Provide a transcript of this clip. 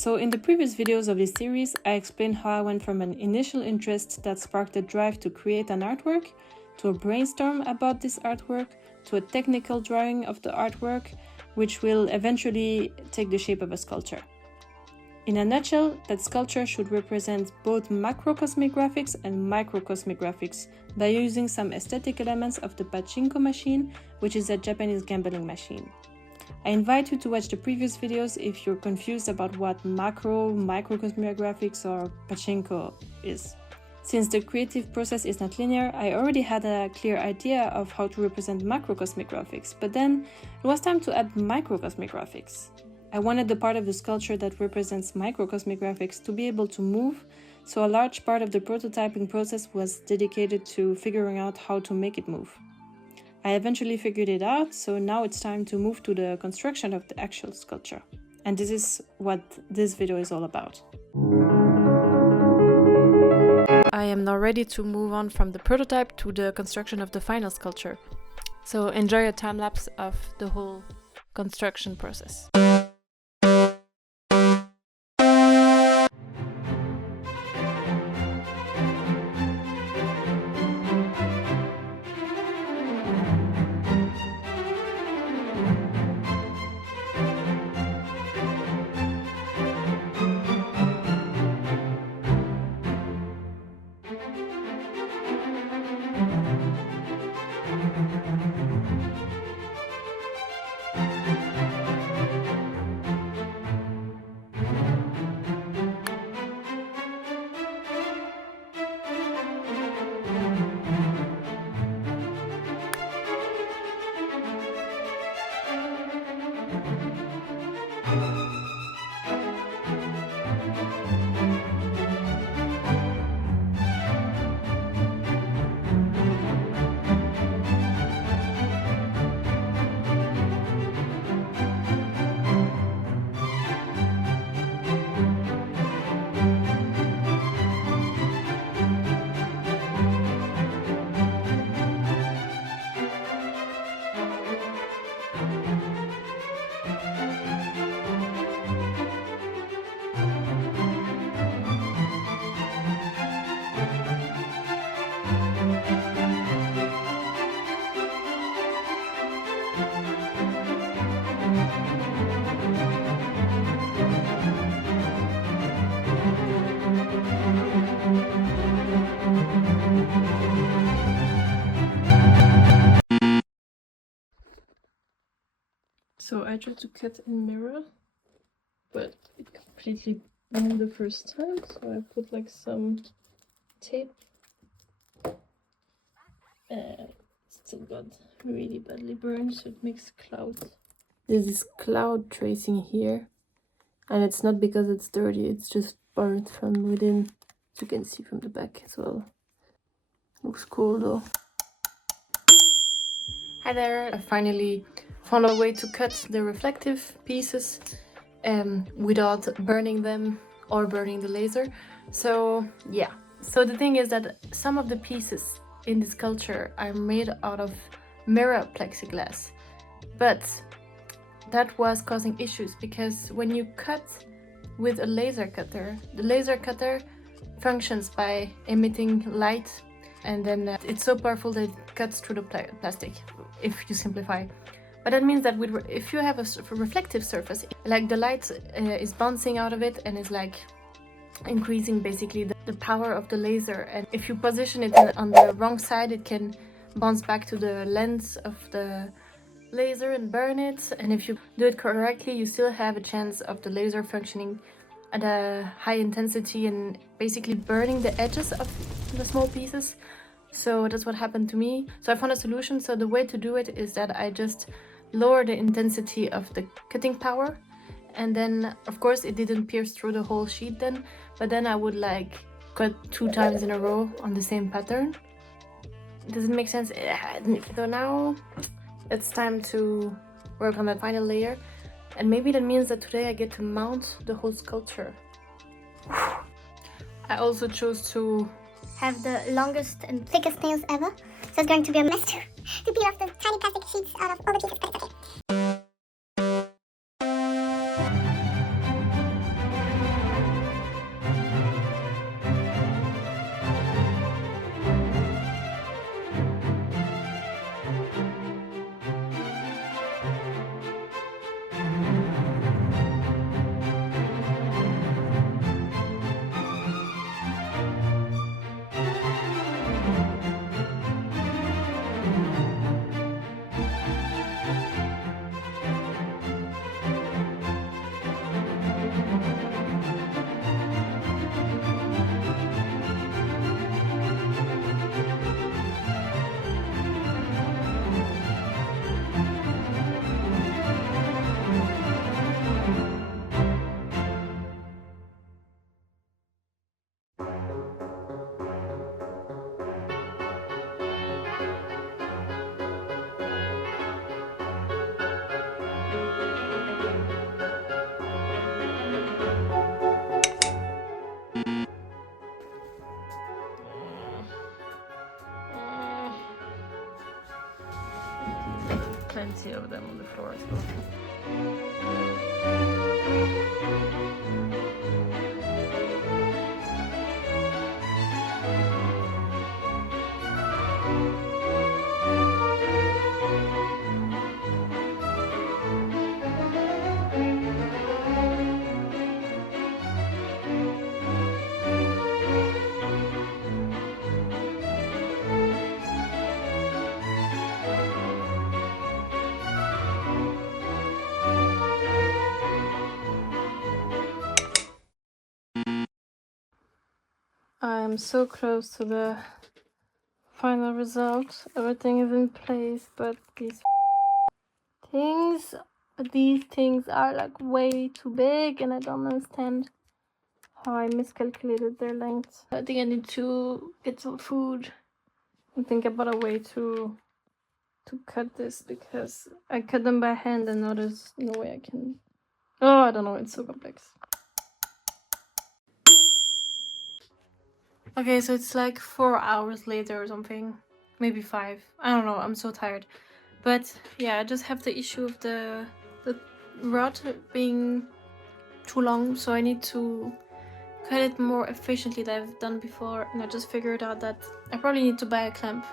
So in the previous videos of this series, I explained how I went from an initial interest that sparked a drive to create an artwork, to a brainstorm about this artwork, to a technical drawing of the artwork, which will eventually take the shape of a sculpture. In a nutshell, that sculpture should represent both macrocosmic graphics and microcosmic graphics by using some aesthetic elements of the pachinko machine, which is a Japanese gambling machine. I invite you to watch the previous videos if you're confused about what microcosmic graphics or pachinko is. Since the creative process is not linear, I already had a clear idea of how to represent macrocosmic graphics, but then it was time to add microcosmic graphics. I wanted the part of the sculpture that represents microcosmic graphics to be able to move, so a large part of the prototyping process was dedicated to figuring out how to make it move. I eventually figured it out, so now it's time to move to the construction of the actual sculpture. And this is what this video is all about. I am now ready to move on from the prototype to the construction of the final sculpture. So enjoy a time-lapse of the whole construction process. So I tried to cut in mirror, but it completely burned the first time, so I put like some tape. Still got really badly burned, so it makes clouds. There's this cloud tracing here, and it's not because it's dirty, it's just burnt from within, as you can see from the back as well. Looks cool though. Hi there! I finally found a way to cut the reflective pieces without burning them or burning the laser. So yeah, so the thing is that some of the pieces in this sculpture are made out of mirror plexiglass, but that was causing issues because when you cut with a laser cutter, the laser cutter functions by emitting light, and then it's so powerful that it cuts through the plastic, if you simplify. But that means that if you have a reflective surface, like the light is bouncing out of it and is like increasing basically the power of the laser, and if you position it on the wrong side, it can bounce back to the lens of the laser and burn it. And if you do it correctly, you still have a chance of the laser functioning at a high intensity and basically burning the edges of the small pieces. So that's what happened to me. So I found a solution. So the way to do it is that I just lower the intensity of the cutting power, and then of course it didn't pierce through the whole sheet then, but then I would like cut 2 times in a row on the same pattern. Does it make sense? So now it's time to work on that final layer, and maybe that means that today I get to mount the whole sculpture. I also chose to have the longest and thickest nails ever, so it's going to be a mess to peel off the tiny plastic sheets out of all the pieces, but it's okay. plenty of them on the floor as well. I'm so close to the final result. Everything is in place, but these things are like way too big, and I don't understand how I miscalculated their length. I think I need to get some food and think about a way to cut this, because I cut them by hand and now there's no way I can. Oh, I don't know, it's so complex. Okay, so it's like 4 hours later or something. Maybe 5. I don't know, I'm so tired. But yeah, I just have the issue of the rod being too long, so I need to cut it more efficiently than I've done before, and I just figured out that I probably need to buy a clamp